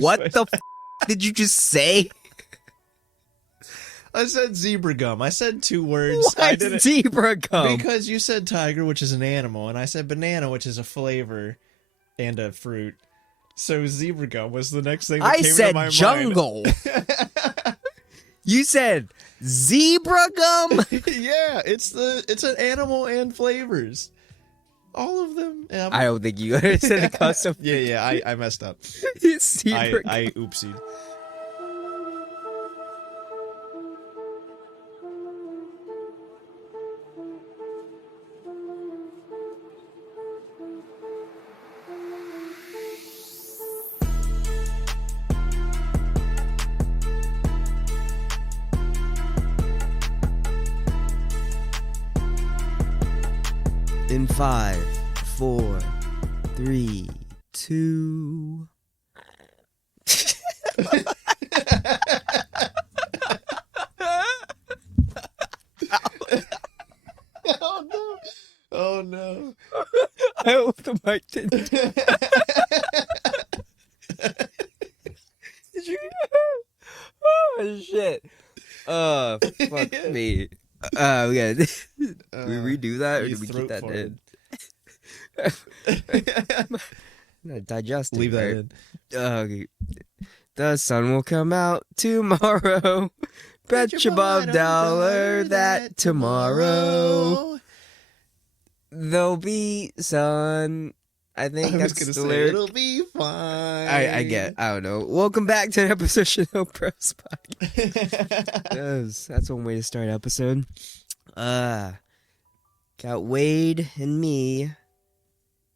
What the f did you just say? I said zebra gum. I said 2 words. Why I didn't zebra gum? because you said tiger, which is an animal, and I said banana, which is a flavor and a fruit. So zebra gum was the next thing that came to my I said jungle. mind. You said zebra gum? Yeah, it's an animal and flavors. All of them. I don't think you understand the custom. Yeah, I messed up. Zebra gum. I oopsied. In 5, 4, 3, 2. Oh no! Oh no! I hope the mic didn't. Did you? Oh shit! Fuck me. We gotta we redo that, or did we keep that in? No, digest it. Leave that right? in. Okay. The sun will come out tomorrow. Bet your bottom dollar that tomorrow there'll be sun. I think I was that's gonna the say lyric. it'll be fine. I don't know. Welcome back to an episode of No Pros Podcast. That's one way to start an episode. Got Wade and me.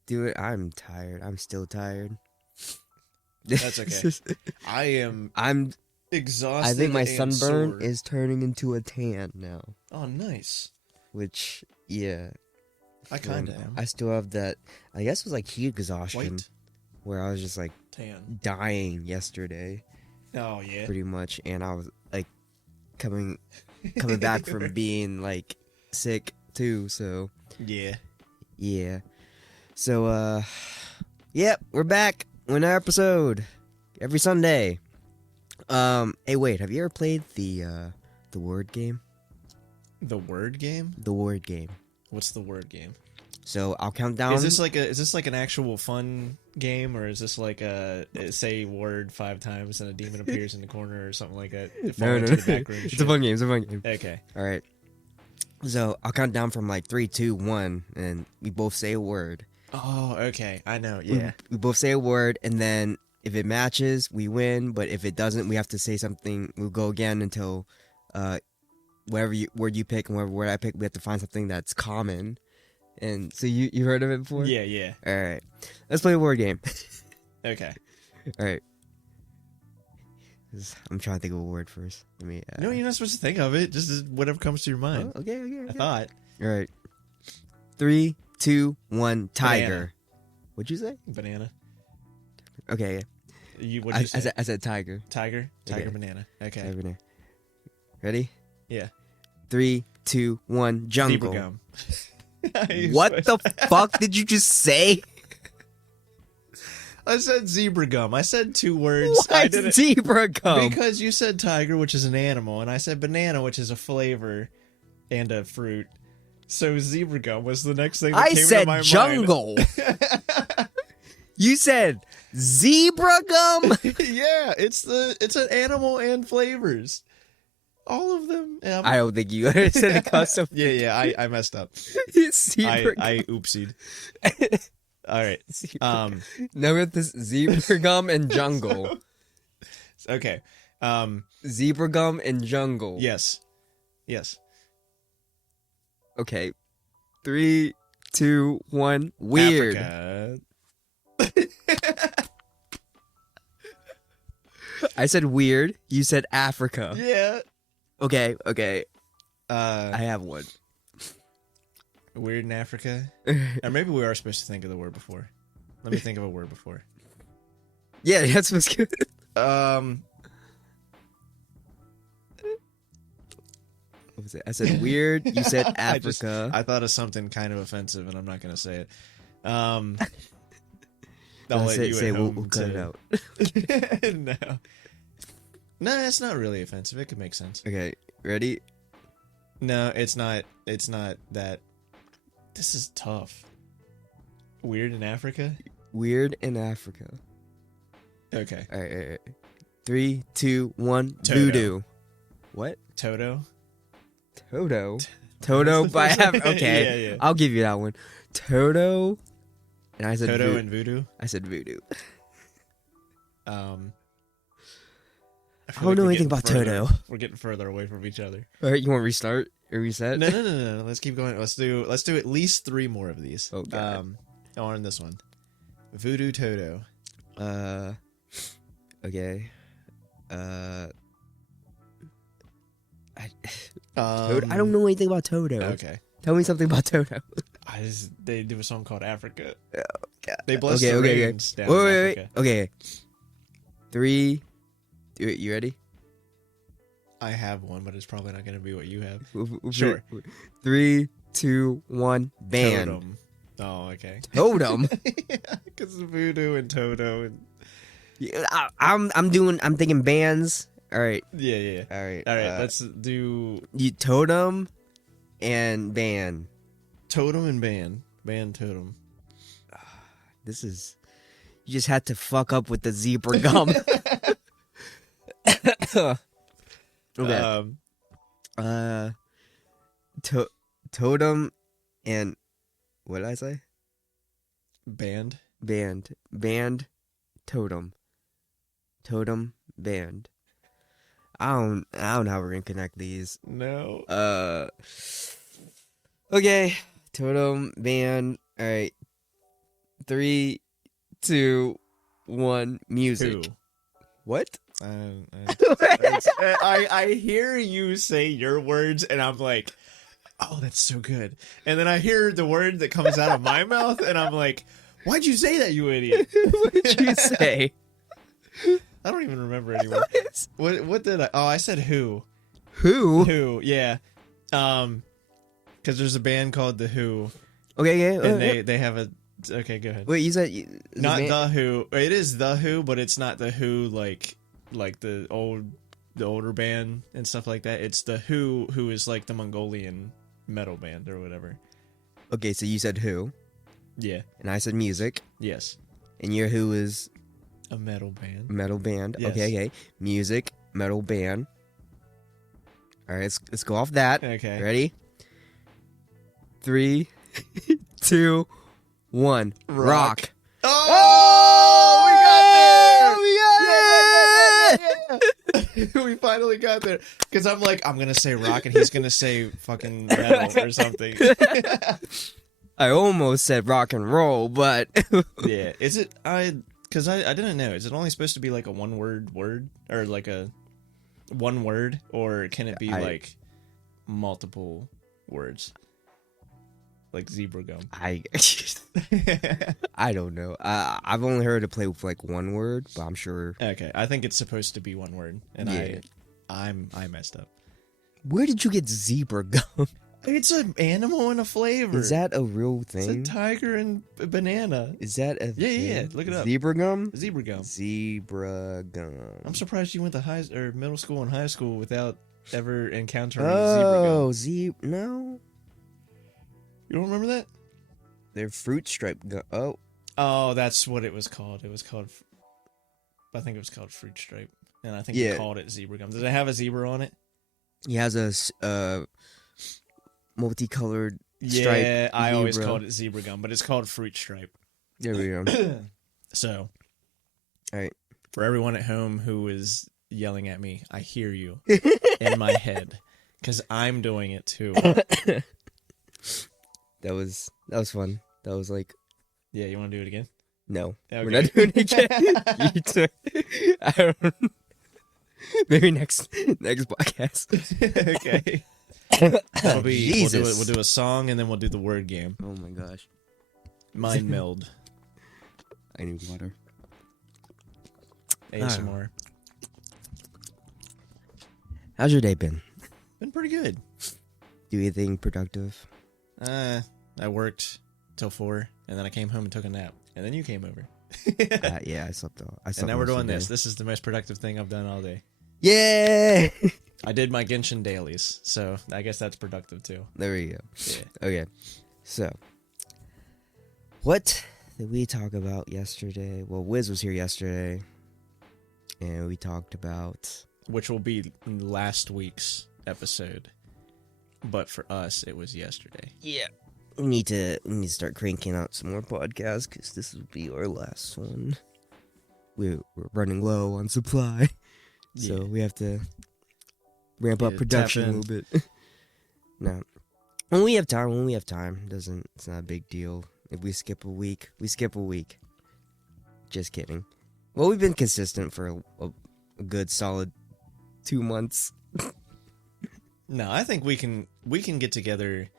Do it. I'm tired. I'm still tired. That's okay. I'm exhausted. I think my and sunburn sore. is turning into a tan now. Oh, nice. Which, yeah. I kind of am. I still have that. I guess it was like heat exhaustion, White where I was just like tan. dying yesterday, Oh yeah. pretty much, and I was like coming back from being like sick too. So Yeah. yeah. So yep, we're back with another episode every Sunday. Hey, wait, have you ever played the word game? The word game? The word game. What's the word game? So I'll count down. Is this like an actual fun game, or is this like a say word 5 times and a demon appears in the corner or something like that? No. The back room It's shit? a fun game. It's a fun game. Okay. All right. So I'll count down from like 3, 2, 1, and we both say a word. Oh, okay. I know. Yeah. We both say a word, and then if it matches, we win. But if it doesn't, we have to say something. We'll go again until whatever word you pick and whatever word I pick, we have to find something that's common. And so you heard of it before? Yeah. All right. Let's play a word game. Okay. All right. I'm trying to think of a word first. Let me. No, you're not supposed to think of it. Just whatever comes to your mind. Oh, okay. I thought. All right. 3, 2, 1. Tiger. Banana. What'd you say? Banana. Okay. What'd you say? I said tiger. Tiger. Okay. Banana. Okay. Tiger banana. Ready? Yeah. 3, 2, 1. Jungle. Zebra gum. What the fuck did you just say? I said zebra gum. I said 2 words. Why I didn't zebra gum? because you said tiger, which is an animal, and I said banana, which is a flavor and a fruit. So zebra gum was the next thing that I came to said my jungle. You said zebra gum? Yeah, it's an animal and flavors. All of them. I don't think you understand the custom. Yeah, I messed up. Zebra I oopsied. All right. Now we have this zebra gum and jungle. Okay. Zebra gum and jungle. Yes. Okay. 3, 2, 1. Weird. Africa. I said weird. You said Africa. Yeah. Okay. I have one. Weird in Africa. Or maybe we are supposed to think of the word before. Let me think of a word before. Yeah, that's what's good. What was it? I said weird. You said Africa. I thought of something kind of offensive, and I'm not going to say it. I'll let you say at we'll home cut it out. No, it's not really offensive. It could make sense. Okay, ready? No, it's not. It's not that. This is tough. Weird in Africa? Weird in Africa. Okay. All right. 3, 2, 1. Toto. Voodoo. What? Toto? Toto by okay. Yeah. I'll give you that one. Toto. And I said Toto and voodoo? I said voodoo. I I don't know anything about Toto. We're getting further away from each other. All right, you want to restart or reset? No. Let's keep going. Let's do at least 3 more of these. Oh, God. On this one. Voodoo Toto. Okay. I don't know anything about Toto. Okay. Tell me something about Toto. They do a song called Africa. Oh, God. They bless the rains down in Wait. Africa. Okay. 3. You ready? I have one, but it's probably not going to be what you have. Sure. 3, 2, 1. Band. Totem. Oh, okay. Totem. Because voodoo and Toto and I'm thinking bands. All right. yeah. All right. Let's do totem and band. Totem and band Totem. This is. You just had to fuck up with the zebra gum. Okay. Totem and what did I say? Band. Totem, band. I don't know how we're gonna connect these. No. Okay. Totem, band. All right. 3, 2, 1. Music. Who? What? I hear you say your words, and I'm like, oh, that's so good. And then I hear the word that comes out of my mouth, and I'm like, why'd you say that, you idiot? What did you say? I don't even remember anymore. What did I? Oh, I said who. Who? Yeah. Because there's a band called The Who. Okay, yeah. And they have a. Okay, go ahead. Wait, you said not The Who. It is The Who, but it's not The Who like the older band and stuff like that. It's The Who is like the Mongolian metal band or whatever. Okay, so you said who? Yeah. And I said music. Yes. And your who is a metal band. Metal band. Yes. Okay. Music, metal band. All right, let's go off that. Okay. Ready? 3, 2, 1. Rock. Oh, we got there! We We finally got there. Because I'm like, I'm going to say rock and he's going to say fucking metal or something. I almost said rock and roll, but yeah. Is it because I didn't know. Is it only supposed to be like a one-word word or like a one word, or can it be like multiple words? Like zebra gum. I don't know. I've only heard it play with like one word, but I'm sure. Okay, I think it's supposed to be one word, and yeah. I messed up. Where did you get zebra gum? It's an animal and a flavor. Is that a real thing? It's a tiger and a banana. Is that a Yeah. Look it up. Zebra gum? Zebra gum. Zebra gum. I'm surprised you went to middle school and high school without ever encountering zebra gum. Oh, no. You don't remember that? They're fruit stripe gum. Oh, that's what it was called. I think it was called fruit stripe, and I think they called it zebra gum. Does it have a zebra on it? He has a multicolored stripe. Yeah, I always called it zebra gum, but it's called fruit stripe. There we go. So, all right. For everyone at home who is yelling at me, I hear you in my head because I'm doing it too. That was fun. That was like. Yeah, you want to do it again? No, okay. We're not doing it again. I don't. Maybe next podcast. Okay. Jesus. We'll do a song and then we'll do the word game. Oh my gosh. Mind meld. I need water. ASMR. How's your day been? Been pretty good. Do anything productive? I worked till 4 and then I came home and took a nap and then you came over. Yeah, I slept all. I slept And now we're most of doing the day. this. This is the most productive thing I've done all day. Yeah. I did my Genshin dailies, so I guess that's productive too. There we go. Yeah. Okay. So, what did we talk about yesterday? Well, Wiz was here yesterday, and we talked about... Which will be last week's episode. But for us, it was yesterday. Yeah. We need to start cranking out some more podcasts, because this will be our last one. We're running low on supply, so we have to ramp up production a little bit. No. When we have time, it's not a big deal. If we skip a week, we skip a week. Just kidding. Well, we've been consistent for a good solid 2 months. No, I think we can get together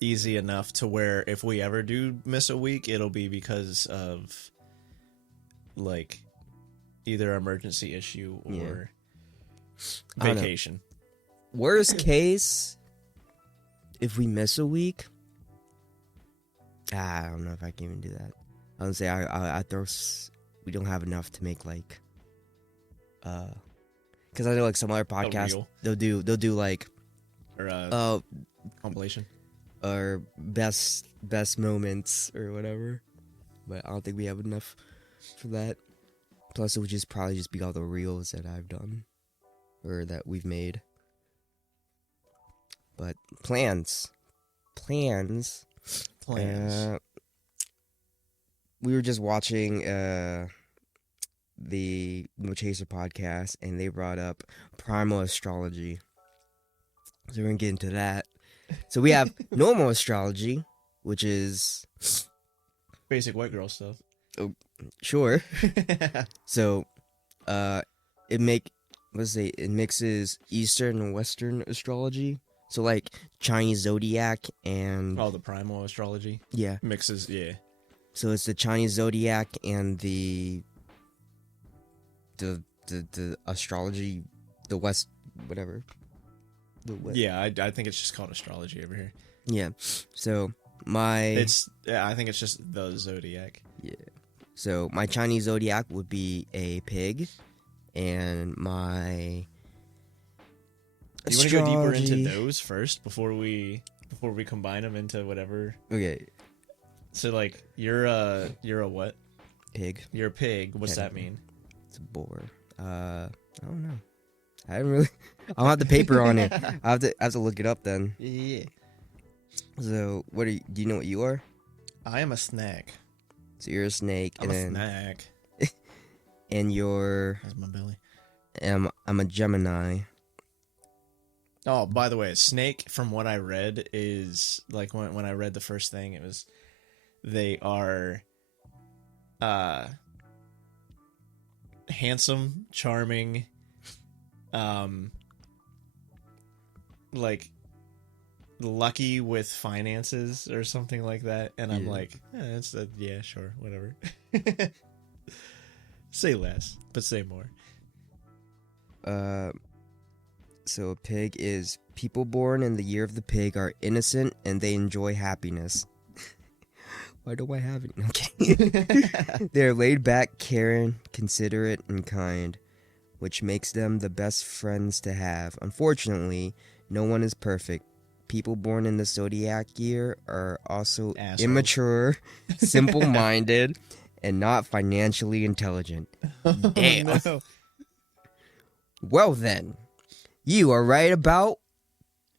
easy enough to where if we ever do miss a week, it'll be because of like either emergency issue or vacation. Worst case, if we miss a week, I don't know if I can even do that. I would say I throw. We don't have enough to make like, because I know like some other podcasts they'll do like, or compilation, or best moments or whatever. But I don't think we have enough for that. Plus, it would probably just be all the reels that I've done or that we've made. But plans. We were just watching the No Chaser podcast, and they brought up Primal Astrology. So we're gonna get into that. So we have normal astrology, which is basic white girl stuff. Oh, sure. So, it mixes Eastern and Western astrology. So like Chinese Zodiac and the Primal Astrology. Yeah. Mixes, yeah. So it's the Chinese Zodiac and the astrology, the West, whatever. Yeah, I think it's just called astrology over here. Yeah. So I think it's just the Zodiac. Yeah. So my Chinese Zodiac would be a pig, and my Do you want to go deeper into those first before we combine them into whatever? Okay. So like you're a what? Pig. You're a pig. What's that mean? It's a boar. I don't know. I don't really. I don't have the paper on it. I have to look it up then. Yeah. So what are you? Do you know what you are? I am a snake. So you're a snake. I'm a snack. And you're. That's my belly. I'm a Gemini. Oh, by the way, snake, from what I read, is like when I read the first thing, it was they are handsome, charming, like lucky with finances or something like that. And I'm like, yeah, sure, whatever. Say less, but say more. So a pig is people born in the year of the pig are innocent and they enjoy happiness. Why do I have it? Okay. They're laid back, caring, considerate, and kind, which makes them the best friends to have. Unfortunately, no one is perfect. People born in the Zodiac year are also immature, simple-minded, and not financially intelligent. Damn. No. Well then, you are right about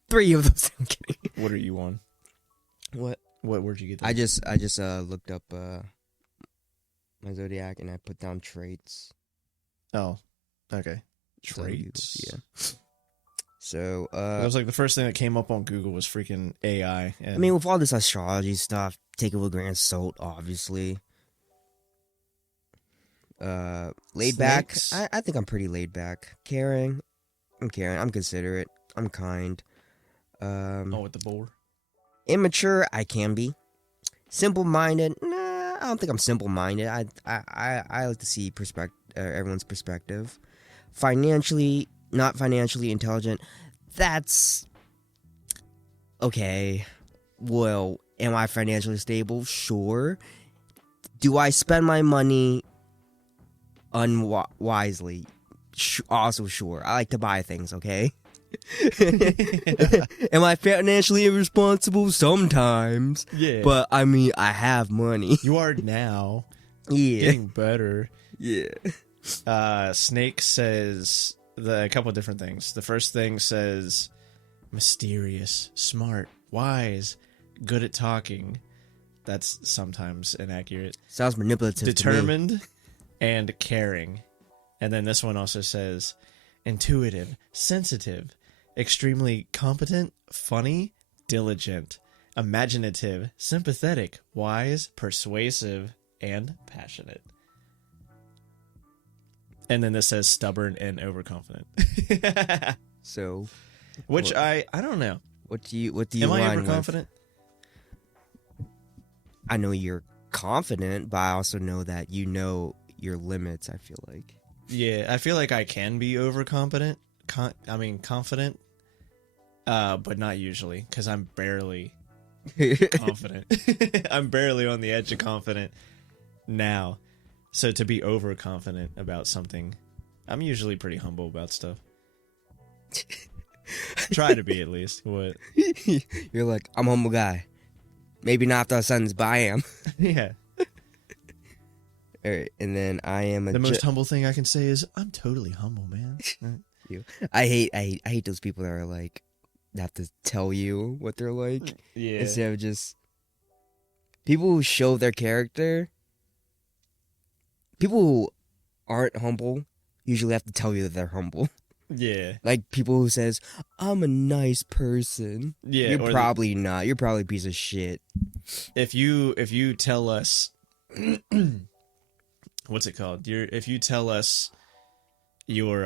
3 of those. I'm kidding. What are you on? What? Where'd you get that? I just looked up my Zodiac and I put down traits. Oh, okay. Traits. Yeah. So it was like the first thing that came up on Google was freaking AI. And... I mean, with all this astrology stuff, take it with a grain of salt, obviously. Laid back. I think I'm pretty laid back. Caring. I'm caring. I'm considerate. I'm kind. with the boar. Immature. I can be. Simple-minded. Nah, I don't think I'm simple-minded. I like to see everyone's perspective. Not financially intelligent. That's okay. Well, am I financially stable? Sure. Do I spend my money unwisely? Also, sure. I like to buy things, okay? Am I financially irresponsible? Sometimes. Yeah. But, I mean, I have money. You are now. Yeah. Getting better. Yeah. Snake says a couple of different things. The first thing says mysterious, smart, wise, good at talking. That's sometimes inaccurate. Sounds manipulative. Determined and caring. And then this one also says intuitive, sensitive, extremely competent, funny, diligent, imaginative, sympathetic, wise, persuasive, and passionate. And then this says stubborn and overconfident. So, which I don't know. What do you Am I align overconfident? with? I know you're confident, but I also know that you know your limits, I feel like. Yeah, I feel like I can be overconfident. Confident. But not usually, because I'm barely confident. I'm barely on the edge of confident now. So to be overconfident about something, I'm usually pretty humble about stuff. Try to be, at least. What? You're like, I'm a humble guy. Maybe not after a sentence, but I am. Yeah. All right, and then I am The most humble thing I can say is I'm totally humble, man. I hate those people that are like, that have to tell you what they're like. Yeah. Instead of just people who show their character. People who aren't humble usually have to tell you that they're humble. Yeah. Like people who says, I'm a nice person. Yeah. You're probably not. You're probably a piece of shit. If you tell us what's it called? If you tell us your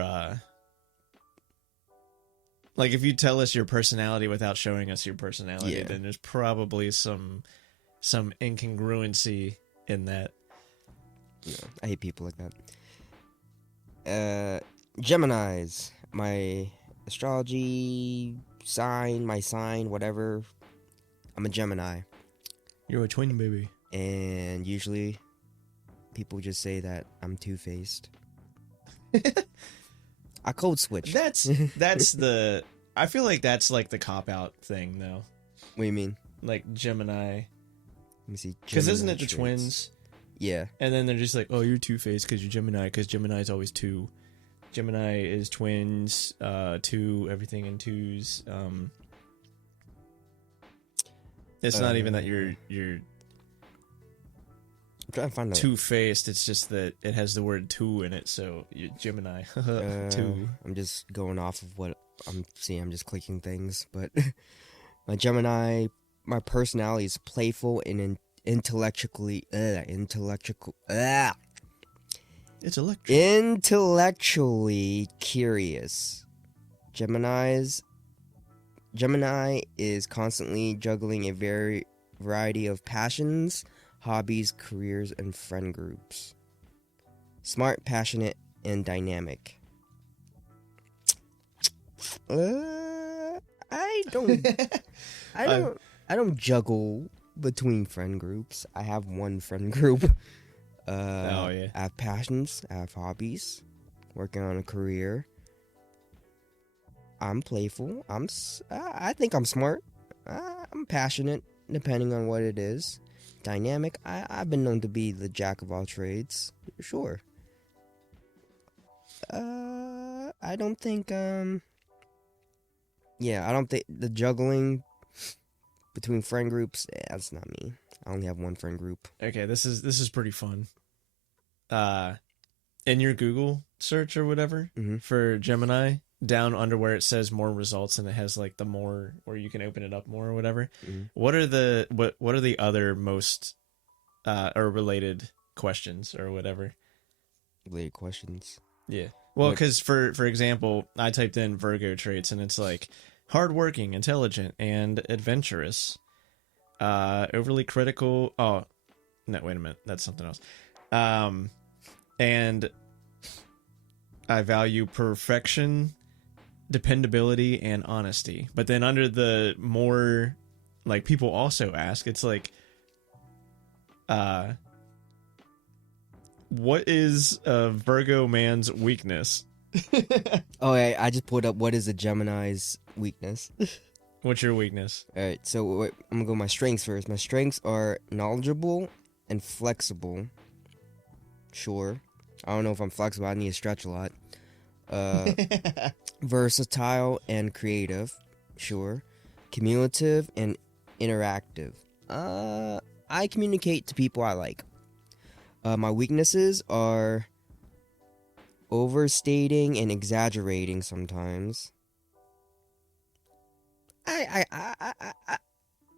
like if you tell us your personality without showing us your personality, then there's probably some incongruency in that. Yeah, I hate people like that. Geminis, my astrology sign, whatever. I'm a Gemini. You're a twin, baby. And usually people just say that I'm two-faced. I code switch. That's the I feel like that's like the cop-out thing, though. What do you mean? Like Gemini. Let me see. Because isn't it the traits. twins? Yeah. And then they're just like, oh, you're two-faced because you're Gemini, because Gemini is always two. Gemini is twins, two, everything in twos. It's not even that you're I'm trying to find that. two-faced. It's just that it has the word two in it, so you're Gemini. Two. I'm just going off of what I'm seeing. I'm just clicking things. But my Gemini, my personality is playful and intellectually curious. Gemini is constantly juggling a variety of passions, hobbies, careers, and friend groups. Smart, passionate, and dynamic. I don't juggle between friend groups. I have one friend group. I have passions. I have hobbies. Working on a career. I'm playful. I think I'm smart. I'm passionate, depending on what it is. Dynamic. I've been known to be the jack of all trades. Sure. I don't think. I don't think the juggling between friend groups. That's not me. I only have one friend group. Okay, this is pretty fun. In your Google search or whatever for Gemini, down under where it says more results and it has like the more, where you can open it up more or whatever. What are the other most or related questions or whatever? Related questions. Yeah. Well, because for example, I typed in Virgo traits and it's like hardworking, intelligent, and adventurous. Overly critical. Oh, no, wait a minute. That's something else. And I value perfection, dependability, and honesty. But then under the more, like, people also ask, it's like, What is a Virgo man's weakness? Oh, I just pulled up what is a Gemini's weakness. What's your weakness? All right, so I'm gonna go with my strengths first. My strengths are knowledgeable and flexible. Sure, I don't know if I'm flexible. I need to stretch a lot. Versatile and creative. Sure. Cumulative and interactive. I communicate to people I like. My weaknesses are overstating and exaggerating sometimes. I'm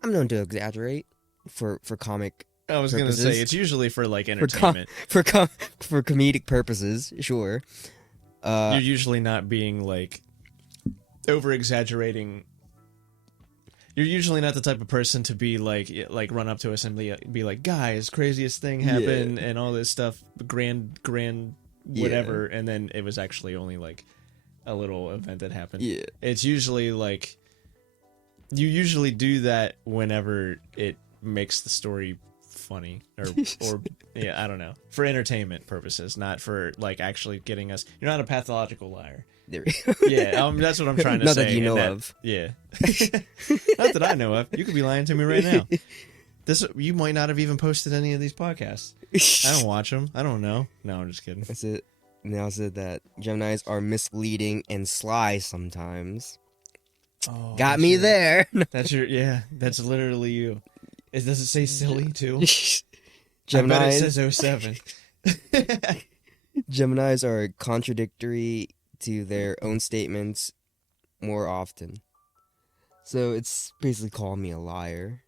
known to exaggerate for comic. I was purposes. Gonna say it's usually for like entertainment. For comedic purposes, sure. You're usually not being like over exaggerating. You're usually not the type of person to be like run up to us and be like, guys, craziest thing happened and all this stuff, grand whatever, and then it was actually only like a little event that happened. Yeah. It's usually like you usually do that whenever it makes the story funny or yeah, I don't know, for entertainment purposes, not for like actually getting us. You're not a pathological liar. Yeah, that's what I'm trying to not say. Not that you know of. Yeah. Not that I know of. You could be lying to me right now. You might not have even posted any of these podcasts. I don't watch them. I don't know. No, I'm just kidding. That's it. Now said that Geminis are misleading and sly sometimes. Oh, got me there. That's that's literally you. Does it say silly too? Geminis, I bet it says 07. Geminis are contradictory to their own statements more often. So it's basically calling me a liar.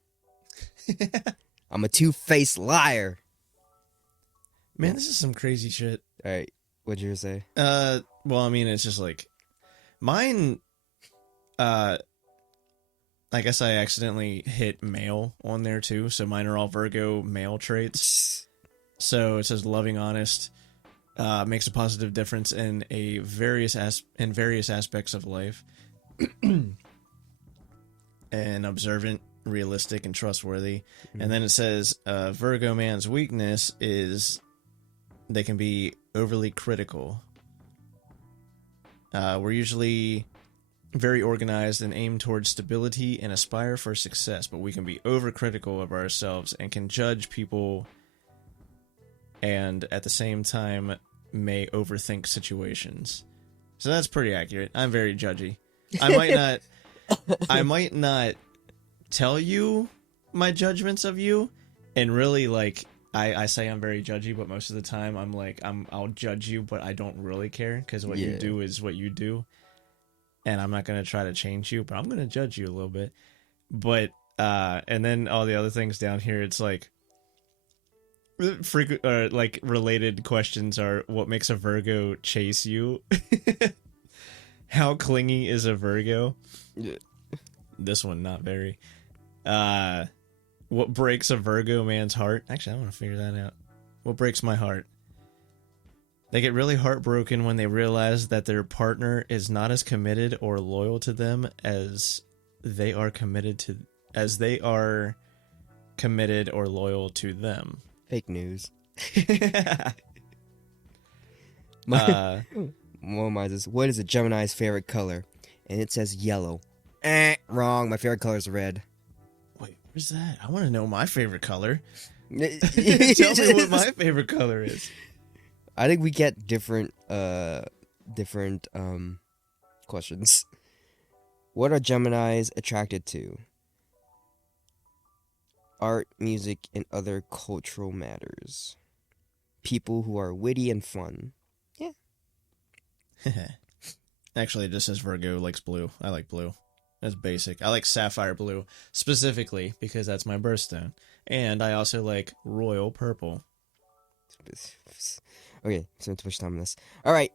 I'm a two-faced liar. Man, this is some crazy shit. Alright, what'd you say? Well, I mean, it's just like mine. I guess I accidentally hit male on there too, so mine are all Virgo male traits. So it says loving, honest, makes a positive difference in various aspects of life, and observant, realistic, and trustworthy. Mm-hmm. And then it says Virgo man's weakness is they can be overly critical. We're usually very organized and aim towards stability and aspire for success, but we can be overcritical of ourselves and can judge people, and at the same time may overthink situations. So that's pretty accurate. I'm very judgy. I might not tell you my judgments of you, and really like I say I'm very judgy, but most of the time I'll judge you, but I don't really care, because what you do is what you do. And I'm not going to try to change you, but I'm going to judge you a little bit. But, and then all the other things down here, it's like, like related questions are, what makes a Virgo chase you? How clingy is a Virgo? Yeah. This one, not very. What breaks a Virgo man's heart? Actually, I want to figure that out. What breaks my heart? They get really heartbroken when they realize that their partner is not as committed or loyal to them as they are committed or loyal to them. Fake news. What is a Gemini's favorite color? And it says yellow. Wrong. My favorite color is red. Wait, where's that? I want to know my favorite color. Tell me what my favorite color is. I think we get different questions. What are Geminis attracted to? Art, music, and other cultural matters. People who are witty and fun. Yeah. Actually, it just says Virgo likes blue. I like blue. That's basic. I like sapphire blue specifically because that's my birthstone. And I also like royal purple. Okay, so too much time on this. All right,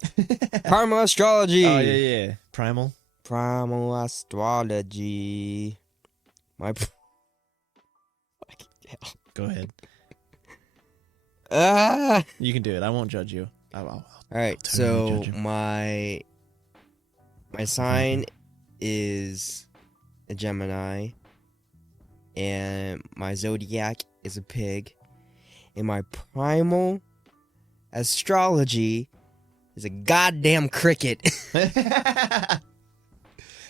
Primal Astrology. Oh yeah. Primal Astrology. Go ahead. You can do it. I won't judge you. All right, totally so my sign is a Gemini, and my zodiac is a pig, and my primal astrology is a goddamn cricket.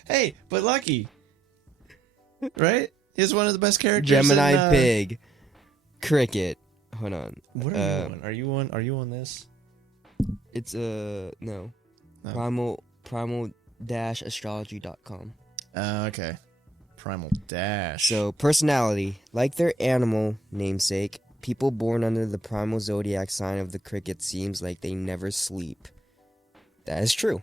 Hey, but Lucky, right? He's one of the best characters. Gemini pig, cricket. Hold on. What are you on? Are you on this? It's no. Oh. Primal-astrology.com. Okay. Primal Dash. So, personality. Like their animal namesake, people born under the primal zodiac sign of the cricket seems like they never sleep. That is true.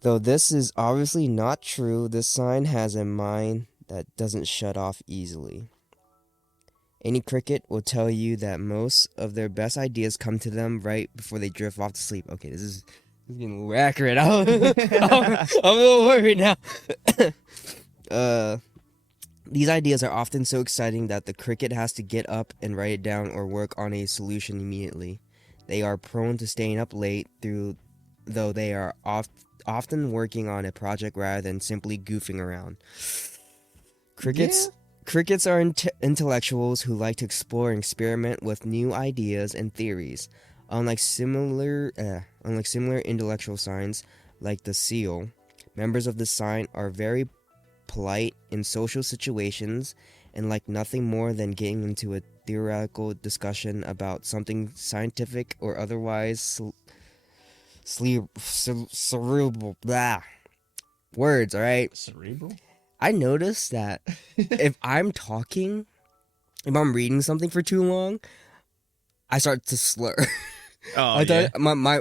Though this is obviously not true, this sign has a mind that doesn't shut off easily. Any cricket will tell you that most of their best ideas come to them right before they drift off to sleep. Okay, this is getting a little accurate. I'm a little worried now. These ideas are often so exciting that the cricket has to get up and write it down or work on a solution immediately. They are prone to staying up late, though they are often working on a project rather than simply goofing around. Crickets are intellectuals who like to explore and experiment with new ideas and theories. Unlike similar intellectual signs like the seal, members of the sign are very polite in social situations and like nothing more than getting into a theoretical discussion about something scientific or otherwise cerebral. Blah. Words, all right? Cerebral? I noticed that if I'm reading something for too long, I start to slur. Oh, my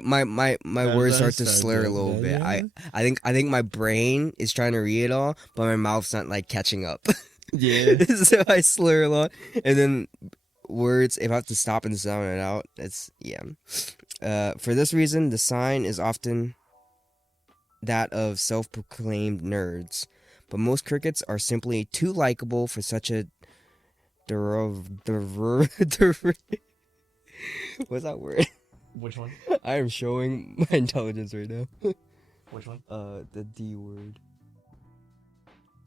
words start to slur a little bit. I think my brain is trying to read it all, but my mouth's not like catching up. Yeah. So I slur a lot, and then words, if I have to stop and sound it out, for this reason, the sign is often that of self-proclaimed nerds, but most crickets are simply too likable for such a what's that word? Which one? I am showing my intelligence right now. Which one? The D word.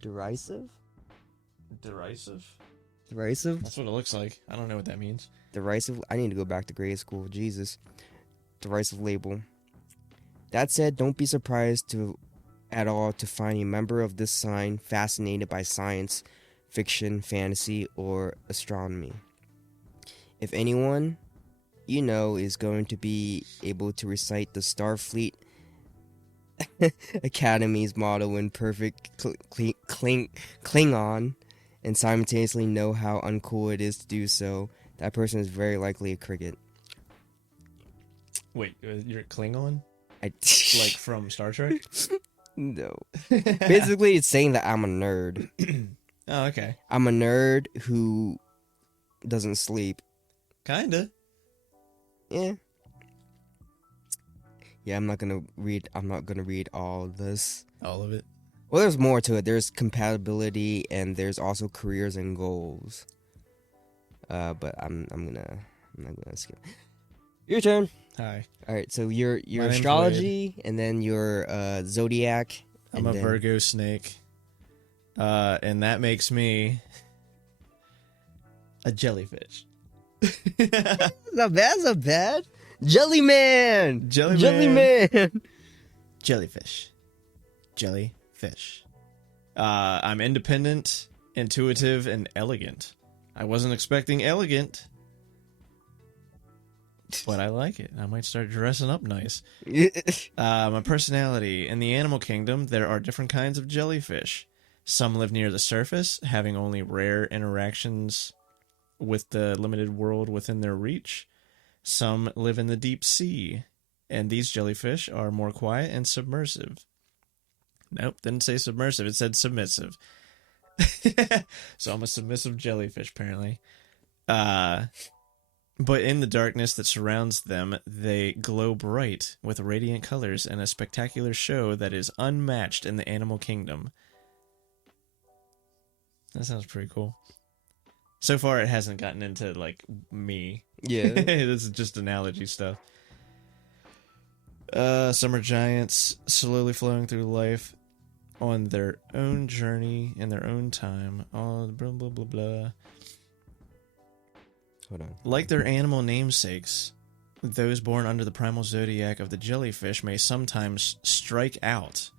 Derisive? Derisive? Derisive? That's what it looks like. I don't know what that means. Derisive? I need to go back to grade school. Jesus. Derisive label. That said, don't be surprised at all to find a member of this sign fascinated by science, fiction, fantasy, or astronomy. If anyone you know is going to be able to recite the Starfleet Academy's motto in perfect Klingon and simultaneously know how uncool it is to do so, that person is very likely a cricket. Wait, you're a Klingon? Like from Star Trek? No. Basically, it's saying that I'm a nerd. Oh, okay. I'm a nerd who doesn't sleep. Kinda. Yeah. Yeah, I'm not gonna read all this. All of it. Well, there's more to it. There's compatibility and there's also careers and goals. But I'm not gonna skip. Your turn. Hi. All right. So your astrology and then your zodiac. I'm a Virgo snake. And that makes me a jellyfish. Not bad. Jellyman. Jellyfish. I'm independent, intuitive, and elegant. I wasn't expecting elegant, but I like it. I might start dressing up nice. My personality. In the animal kingdom, there are different kinds of jellyfish. Some live near the surface, having only rare interactions with the limited world within their reach. Some live in the deep sea, and these jellyfish are more quiet and submersive. Nope, didn't say submersive, it said submissive. So I'm a submissive jellyfish, apparently. But in the darkness that surrounds them, they glow bright with radiant colors and a spectacular show that is unmatched in the animal kingdom. That sounds pretty cool. So far, it hasn't gotten into, like, me. Yeah. This is just analogy stuff. Some are giants, slowly flowing through life on their own journey in their own time. Oh, blah, blah, blah, blah. Hold on. Like their animal namesakes, those born under the primal zodiac of the jellyfish may sometimes strike out,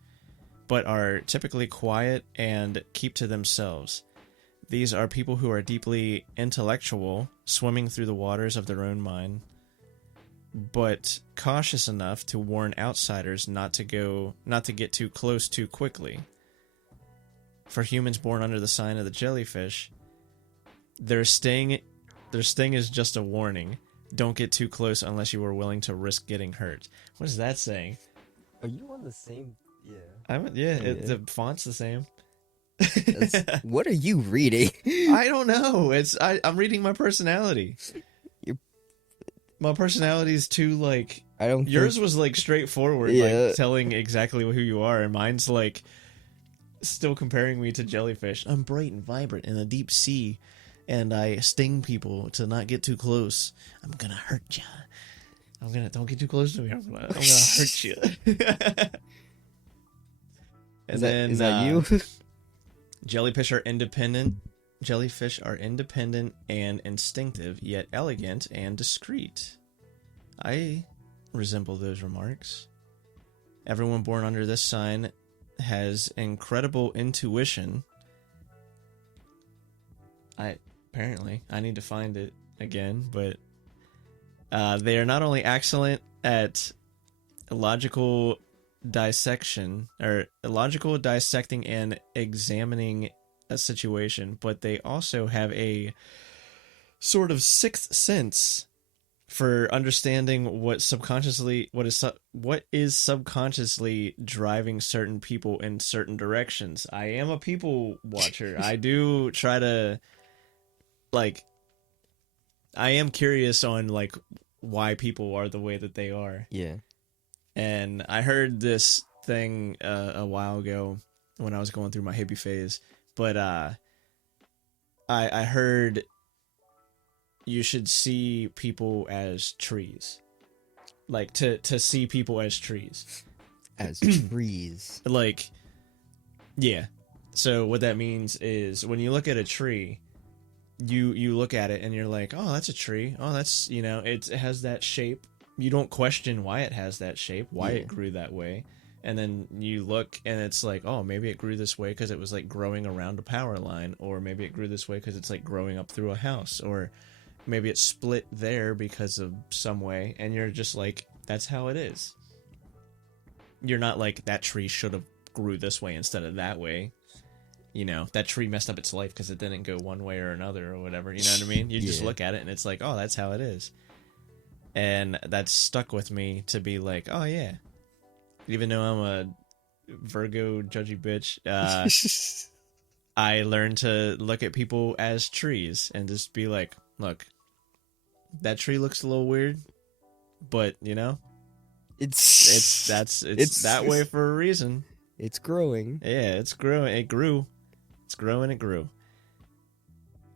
but are typically quiet and keep to themselves. These are people who are deeply intellectual, swimming through the waters of their own mind, but cautious enough to warn outsiders not to get too close too quickly. For humans born under the sign of the jellyfish, their sting is just a warning. Don't get too close unless you are willing to risk getting hurt. What is that saying? Are you on the same? Yeah. The font's the same. What are you reading? I don't know. I'm reading my personality. My personality is too like. Yours was like straightforward, like telling exactly who you are, and mine's like still comparing me to jellyfish. I'm bright and vibrant in the deep sea, and I sting people to not get too close. I'm gonna hurt you. Don't get too close to me. I'm gonna hurt you. And is that you? Jellyfish are independent. Jellyfish are independent and instinctive, yet elegant and discreet. I resemble those remarks. Everyone born under this sign has incredible intuition. I need to find it again, but they are not only excellent at logical dissecting and examining a situation, but they also have a sort of sixth sense for understanding what is subconsciously driving certain people in certain directions. I am a people watcher. I do try to I am curious on why people are the way that they are. Yeah. And I heard this thing a while ago when I was going through my hippie phase, but I heard you should see people as trees, like to see people as trees. As trees. Yeah. So what that means is when you look at a tree, you look at it and you're like, oh, that's a tree. Oh, that's it has that shape. You don't question why it has that shape, why it grew that way. And then you look and it's like, oh, maybe it grew this way because it was like growing around a power line, or maybe it grew this way because it's like growing up through a house, or maybe it split there because of some way. And you're just like, that's how it is. You're not like, that tree should have grew this way instead of that way. That tree messed up its life because it didn't go one way or another or whatever. You know what I mean? You just look at it and it's like, oh, that's how it is. And that's stuck with me to be like, oh, yeah. Even though I'm a Virgo judgy bitch, I learned to look at people as trees and just be like, look, that tree looks a little weird, but it's that way for a reason. It's growing. Yeah, it's growing. It grew. It's growing. It grew.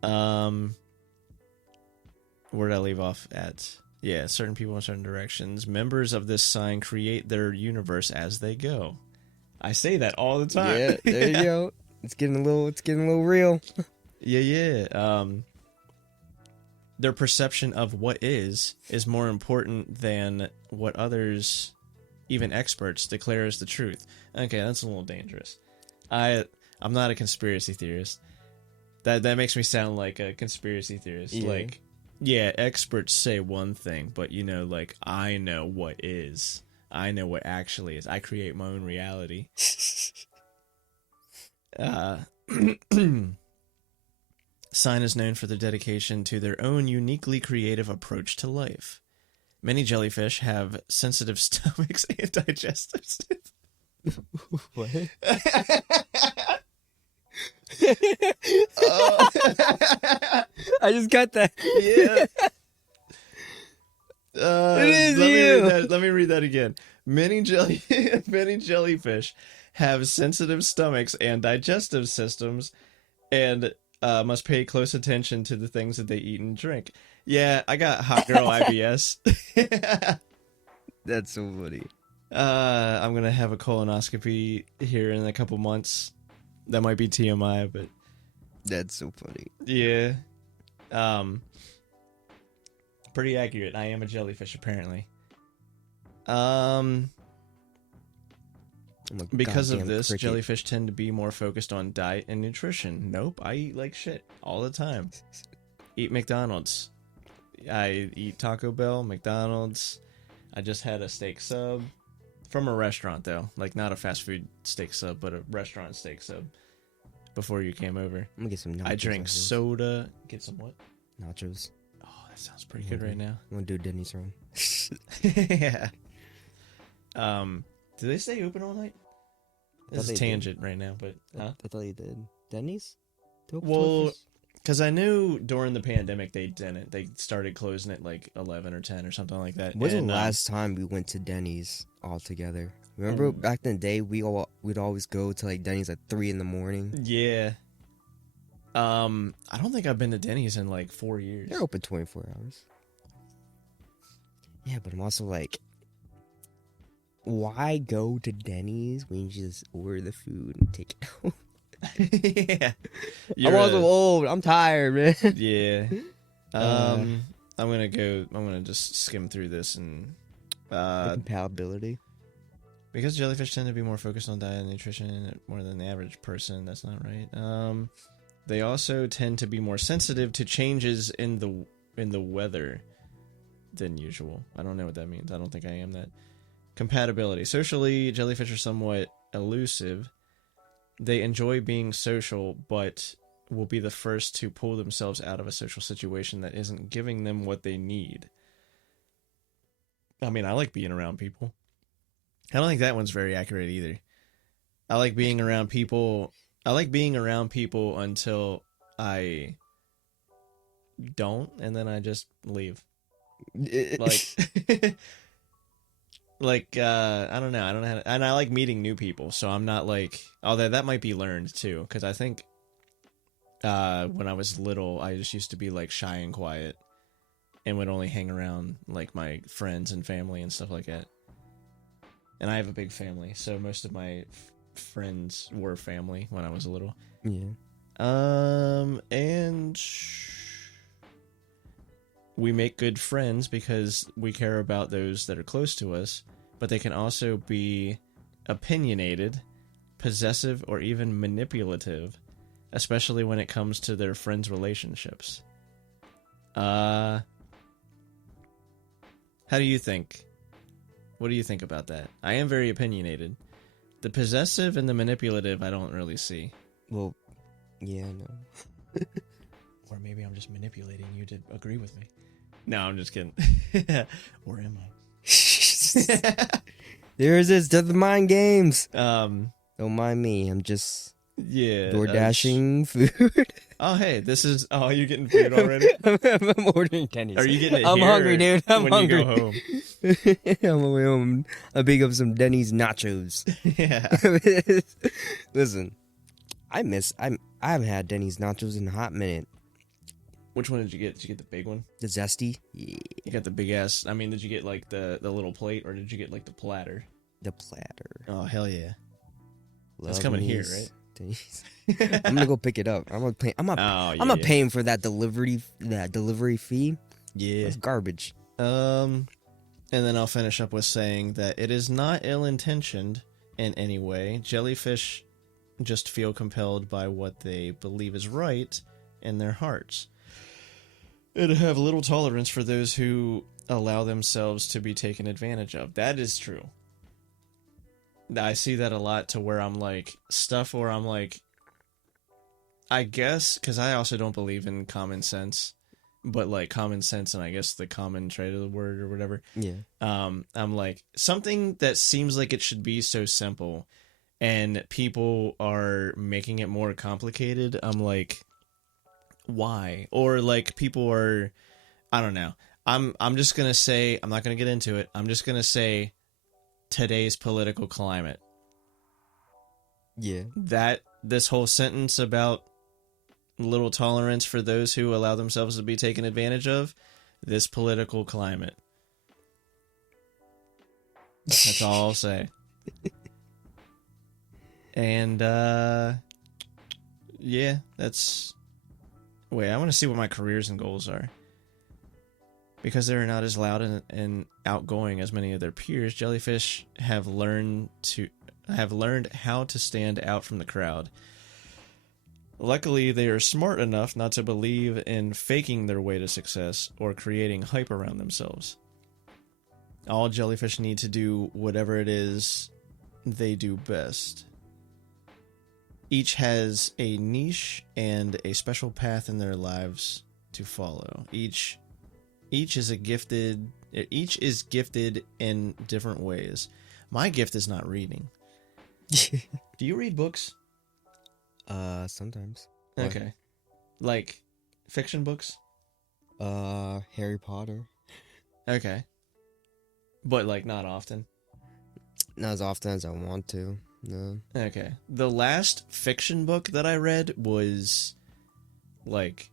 Where did I leave off at? Yeah, certain people in certain directions. Members of this sign create their universe as they go. I say that all the time. Yeah, there you go. It's getting a little real. Yeah. Their perception of what is more important than what others, even experts, declare as the truth. Okay, that's a little dangerous. I'm not a conspiracy theorist. That makes me sound like a conspiracy theorist. Yeah. Yeah, experts say one thing, but I know what is. I know what actually is. I create my own reality. Sign is known for their dedication to their own uniquely creative approach to life. Many jellyfish have sensitive stomachs and digestive systems. What? I just got that. Yeah. Let me read that again. Many jellyfish have sensitive stomachs and digestive systems, and must pay close attention to the things that they eat and drink. Yeah, I got hot girl IBS. That's so funny. I'm gonna have a colonoscopy here in a couple months. That might be TMI, but that's so funny. Yeah. Pretty accurate. I am a jellyfish, apparently. Because of this, cricket. jellyfish tend to be more focused on diet and nutrition. Nope, I eat like shit all the time. Eat McDonald's. I eat Taco Bell, McDonald's. I just had a steak sub. From a restaurant, though. Like, not a fast food steak sub, but a restaurant steak sub. Before you came over. I'm gonna get some nachos. I drank soda. Get some what? Nachos. Oh, that sounds pretty good right now. I'm gonna do Denny's run. Yeah. Do they stay open all night? This is a tangent right now, but... Huh? I thought you did. Denny's? Well, because I knew during the pandemic they didn't. They started closing at like 11 or 10 or something like that. When's the last time we went to Denny's all together? Remember back in the day, we'd always go to like Denny's at 3 in the morning? Yeah. I don't think I've been to Denny's in like 4 years. They're open 24 hours. Yeah, but I'm also like, why go to Denny's when you just order the food and take it home? Yeah. I'm also old. I'm tired, man. Yeah. I'm gonna just skim through this and compatibility. Because jellyfish tend to be more focused on diet and nutrition more than the average person. That's not right. They also tend to be more sensitive to changes in the weather than usual. I don't know what that means. I don't think I am that. Compatibility. Socially, jellyfish are somewhat elusive. They enjoy being social, but will be the first to pull themselves out of a social situation that isn't giving them what they need. I mean, I like being around people. I don't think that one's very accurate either. I like being around people. I like being around people until I don't, and then I just leave. I don't know. I don't know how to, and I like meeting new people, so I'm not like, although that might be learned too, because I think when I was little, I just used to be like shy and quiet and would only hang around like my friends and family and stuff like that. And I have a big family, so most of my friends were family when I was little. Yeah. And we make good friends because we care about those that are close to us, but they can also be opinionated, possessive, or even manipulative, especially when it comes to their friends' relationships. How do you think? What do you think about that? I am very opinionated. The possessive and the manipulative I don't really see. Well, yeah, no. Or maybe I'm just manipulating you to agree with me. No, I'm just kidding. Or am I? There's this to the mind games. Don't mind me. I'm just door dashing food. Oh, hey, this is. Oh, you're getting food already. I'm ordering Denny's. Are you getting it? I'm here hungry, dude. I'm when hungry. You go home. I'm on my way home. I pick up some Denny's nachos. Yeah. Listen, I haven't had Denny's nachos in a hot minute. Which one did you get? Did you get the big one? The zesty? Yeah. You got the big ass. I mean, did you get like the little plate, or did you get like the platter? The platter. Oh hell yeah! Love That's coming Denny's. here, right? I'm gonna go pick it up. I'm not paying for that delivery fee. Yeah, it's garbage. And then I'll finish up with saying that it is not ill-intentioned in any way. Jellyfish just feel compelled by what they believe is right in their hearts, and have little tolerance for those who allow themselves to be taken advantage of. That is true. I see that a lot, to where I'm like, stuff where I'm like, I guess, because I also don't believe in common sense, but like common sense and I guess the common trait of the word or whatever. Yeah. I'm like, something that seems like it should be so simple and people are making it more complicated. I'm like, why? Or like people are, I don't know. I'm just going to say, I'm not going to get into it. I'm just going to say, today's political climate. Yeah. That this whole sentence about little tolerance for those who allow themselves to be taken advantage of, this political climate. That's all I'll say. And yeah, that's... Wait, I want to see what my careers and goals are. Because they are not as loud and outgoing as many of their peers, jellyfish have learned how to stand out from the crowd. Luckily, they are smart enough not to believe in faking their way to success or creating hype around themselves. All jellyfish need to do whatever it is they do best. Each has a niche and a special path in their lives to follow. Each is gifted in different ways. My gift is not reading. Do you read books? Sometimes. Okay. Like fiction books? Harry Potter. Okay. But like not often. Not as often as I want to. No. Okay. The last fiction book that I read was like,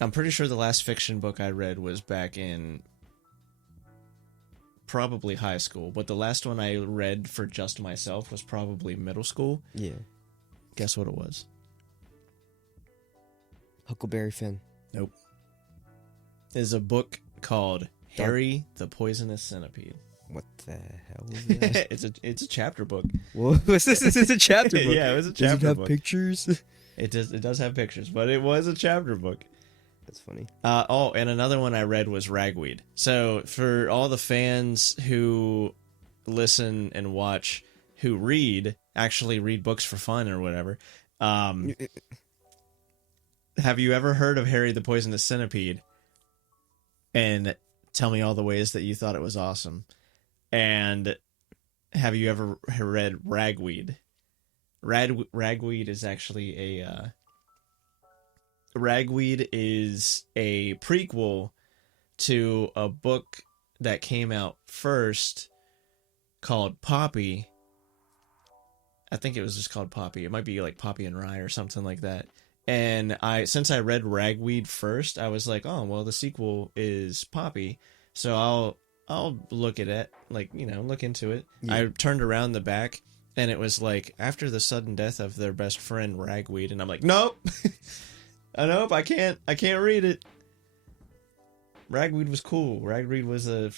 I'm pretty sure the last fiction book I read was back in probably high school, but the last one I read for just myself was probably middle school. Yeah. Guess what it was? Huckleberry Finn. Nope. It's a book called Harry the Poisonous Centipede. What the hell is that? It's a chapter book. What was this? It's a chapter book. Yeah, it was a Does chapter it have book. pictures? It does have pictures, but it was a chapter book. That's funny. And another one I read was Ragweed. So for all the fans who listen and watch, who actually read books for fun or whatever, have you ever heard of Harry the Poisonous Centipede? And tell me all the ways that you thought it was awesome. And have you ever read Ragweed? Ragweed is actually Ragweed is a prequel to a book that came out first called Poppy. I think it was just called Poppy. It might be like Poppy and Rye or something like that. And since I read Ragweed first, I was like, oh, well, the sequel is Poppy. So I'll look at it, like, look into it. Yeah. I turned around the back, and it was like, after the sudden death of their best friend, Ragweed. And I'm like, nope. Nope, I can't read it. Ragweed was cool. Ragweed was a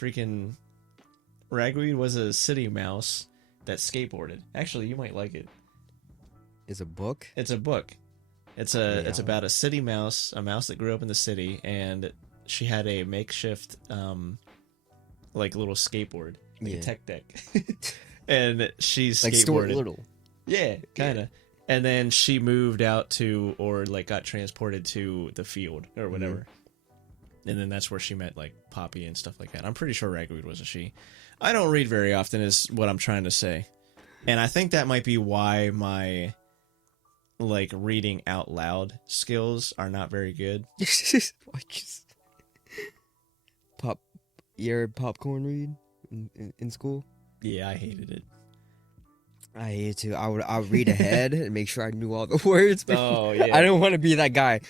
city mouse that skateboarded. Actually, you might like it. It's a book? It's a book. It's about a city mouse, a mouse that grew up in the city, and she had a makeshift, like little skateboard, like a tech deck, and she's like skateboarded. Stuart Little. Yeah, kind of. Yeah. And then she moved out to, or like got transported to the field or whatever. Mm-hmm. And then that's where she met like Poppy and stuff like that. I'm pretty sure Ragweed was a she. I don't read very often is what I'm trying to say. And I think that might be why my like reading out loud skills are not very good. Your popcorn read in school? Yeah, I hated it. I hated to. I would read ahead and make sure I knew all the words. Oh yeah. I don't want to be that guy.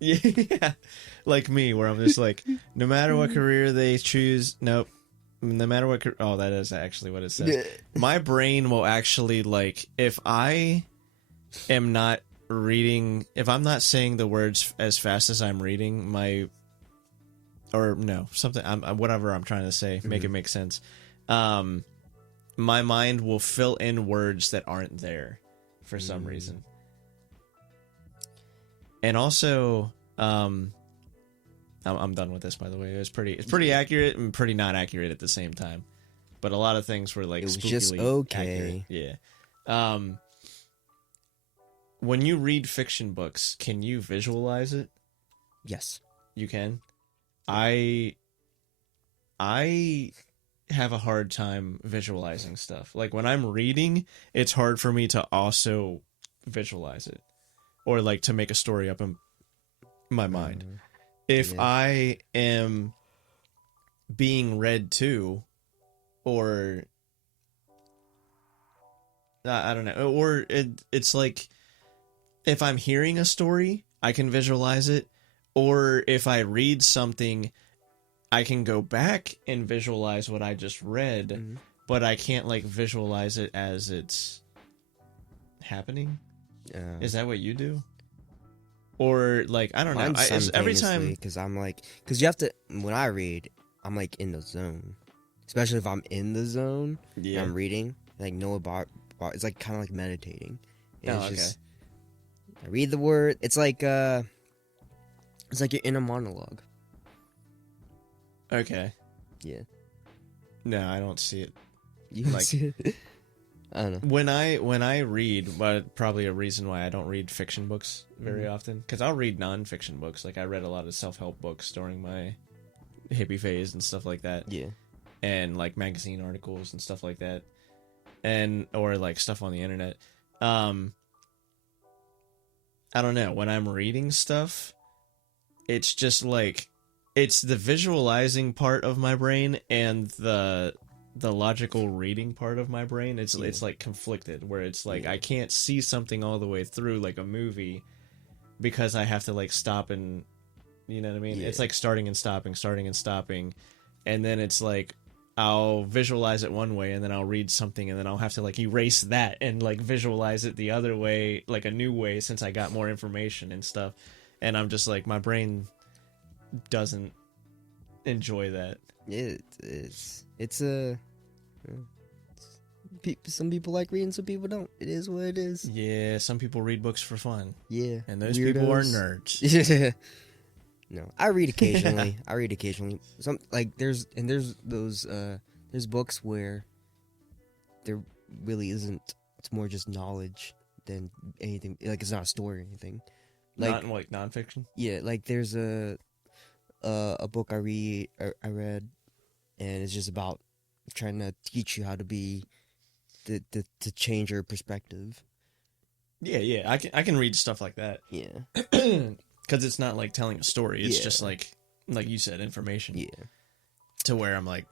Yeah, like me, where I'm just like, no matter what career they choose, nope. No matter what. Oh, that is actually what it says. My brain will actually like if I am not reading, if I'm not saying the words as fast as I'm reading, whatever I'm trying to say, make it make sense. My mind will fill in words that aren't there for some reason. And also, I'm done with this, by the way. It's pretty accurate and pretty not accurate at the same time. But a lot of things were like, it was just okay. Accurate. Yeah. When you read fiction books, can you visualize it? Yes. You can? I have a hard time visualizing stuff. Like when I'm reading, it's hard for me to also visualize it. Or like to make a story up in my mind. If I am being read to, or I don't know, or it's like if I'm hearing a story, I can visualize it, or if I read something, I can go back and visualize what I just read, but I can't like visualize it as it's happening. Is that what you do? or like I don't know. Every time because I'm like, because you have to when I read, I'm like in the zone, especially if I'm in the zone. Yeah. And I'm reading, like no about it's like kind of like meditating. And Oh, it's okay. just, I read the word. It's like your inner monologue. Okay. Yeah. No, I don't see it. You can Like- see it. I don't know. When I read, but probably a reason why I don't read fiction books very often, because I'll read non-fiction books. Like I read a lot of self-help books during my hippie phase and stuff like that, Yeah. and like magazine articles and stuff like that, and or like stuff on the internet. I don't know. When I'm reading stuff, it's just like it's the visualizing part of my brain and the logical reading part of my brain. It's like conflicted, where it's like I can't see something all the way through like a movie because I have to like stop and you know what I mean? Yeah. It's like starting and stopping, and then it's like I'll visualize it one way and then I'll read something and then I'll have to like erase that and like visualize it the other way, like a new way, since I got more information and stuff. And I'm just like, my brain doesn't enjoy that. Some people like reading, some people don't. It is what it is. Yeah, some people read books for fun. Yeah. And those people are nerds. Yeah. No, I read occasionally. Some like there's those there's books where there really isn't. It's more just knowledge than anything. Like it's not a story or anything. Like Not like nonfiction. yeah, like there's a book I read, and it's just about trying to teach you how to be to change your perspective. Yeah, I can read stuff like that. Yeah. Because it's not like telling a story. It's Yeah. just like you said, information. Yeah. To where I'm like,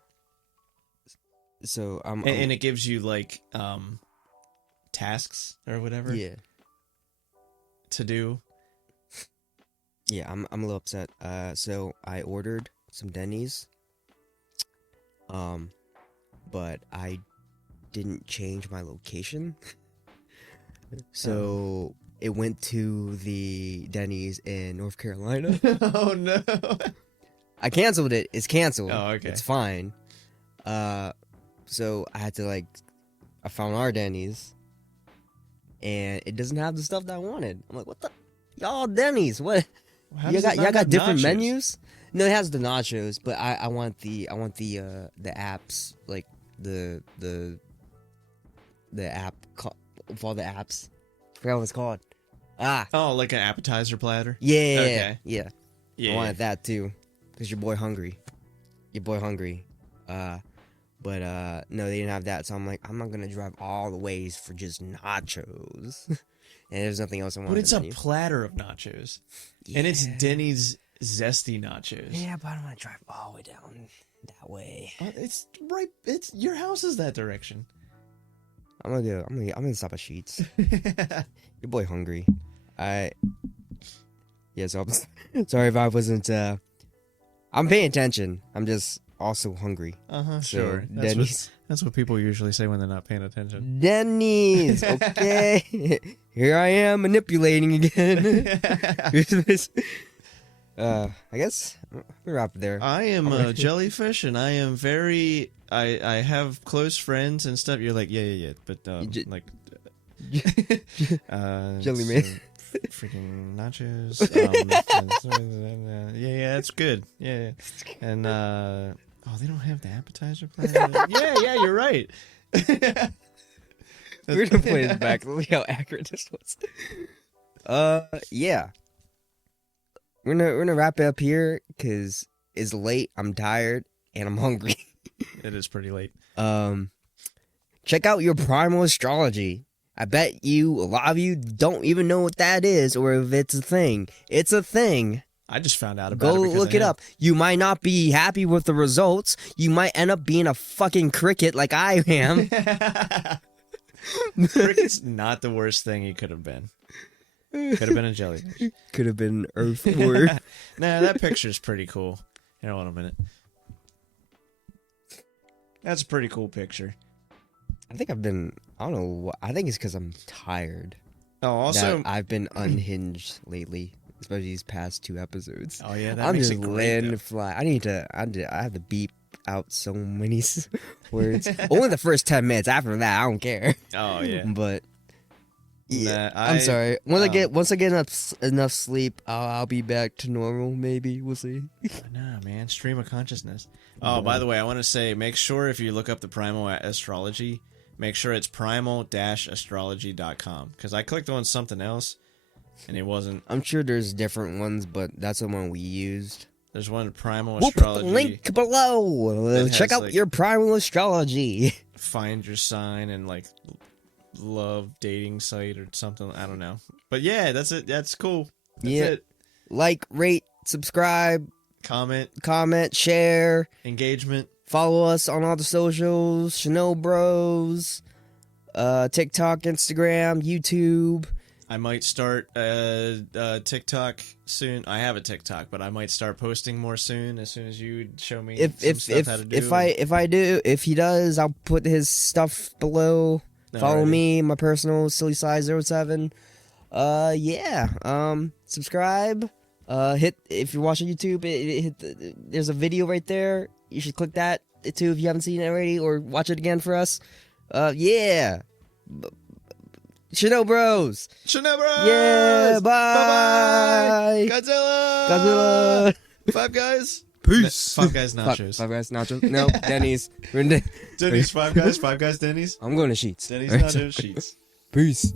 So and it gives you like tasks or whatever yeah. to do. Yeah, I'm a little upset. So I ordered some Denny's. But I didn't change my location. So it went to the Denny's in North Carolina. Oh no. I canceled it. It's canceled. Oh, okay. It's fine. So I had to I found our Denny's, and it doesn't have the stuff that I wanted. I'm like, what the? Y'all Denny's? What? Y'all got different menus? No, it has the nachos, but I want the apps, like the app of all the apps. I forgot what it's called. Oh, like an appetizer platter. Yeah, Okay. yeah. I wanted that too, cause your boy hungry. But no, they didn't have that, so I'm like, I'm not gonna drive all the ways for just nachos. And there's nothing else I want. But it's a platter of nachos, and it's Denny's zesty nachos. Yeah, but I don't want to drive all the way down that way. It's right. It's your house is that direction. I'm gonna stop at Sheets. Your boy hungry. So I'm sorry if I wasn't. I'm paying attention. I'm just also hungry. So, Sure. Denny's. That's what people usually say when they're not paying attention. Denny's. Okay. Here I am manipulating again. I guess we'll wrap it there. I am a jellyfish, and I am very. I have close friends and stuff. You're like, yeah, but like, Jelly man. Freaking nachos. Yeah, it's good. Yeah, and they don't have the appetizer platter. yeah, you're right. We're gonna play this back. Look how accurate this was. Yeah. We're gonna wrap it up here because it's late. I'm tired and I'm hungry. It is pretty late. Check out your Primal Astrology. I bet a lot of you don't even know what that is or if it's a thing. It's a thing. I just found out about it. Go because look it up. You might not be happy with the results. You might end up being a fucking cricket like I am. Cricket's not the worst thing he could have been. Could have been a jellyfish. Could have been earthworm. Nah, that picture's pretty cool. Here, hold on a minute. That's a pretty cool picture. I think I don't know. I think it's because I'm tired. Oh, also, I've been unhinged lately. especially these past 2 episodes. Oh yeah, that I'm makes just it great, letting though. it fly. I have to beep out so many words. Only the first 10 minutes. After that, I don't care. Oh yeah. But yeah, Nah, I'm sorry. Once I get enough sleep, I'll be back to normal. Maybe we'll see. Nah, man, stream of consciousness. Oh, by the way, I want to say, make sure if you look up the Primal Astrology, make sure it's primal-astrology.com, because I clicked on something else, and it wasn't. I'm sure there's different ones, but that's the one we used. There's one Primal We'll put Astrology. the link below. That Check has, out like, your Primal Astrology. Find your sign and like love dating site or something. I don't know, but yeah, that's it. That's cool. That's it. Like, rate, subscribe, Comment, share, engagement. follow us on all the socials, Chanel Bros, TikTok, Instagram, YouTube. I might start TikTok soon. I have a TikTok, but I might start posting more soon. As soon as you show me some stuff how to do. If he does, I'll put his stuff below. Follow Alrighty. me, my personal SillySize07. Subscribe. Hit if you're watching YouTube. There's a video right there. You should click that too if you haven't seen it already, or watch it again for us. Chanel Bros. Chanel Bros. Yeah, bye. Bye. Godzilla. Godzilla. Five Guys. Peace. Five Guys nachos. Five Guys nachos. No, Denny's. We're in Denny's. Five Guys. Five Guys. Denny's. I'm going to Sheets. Denny's All right, nachos. Sheets. Peace.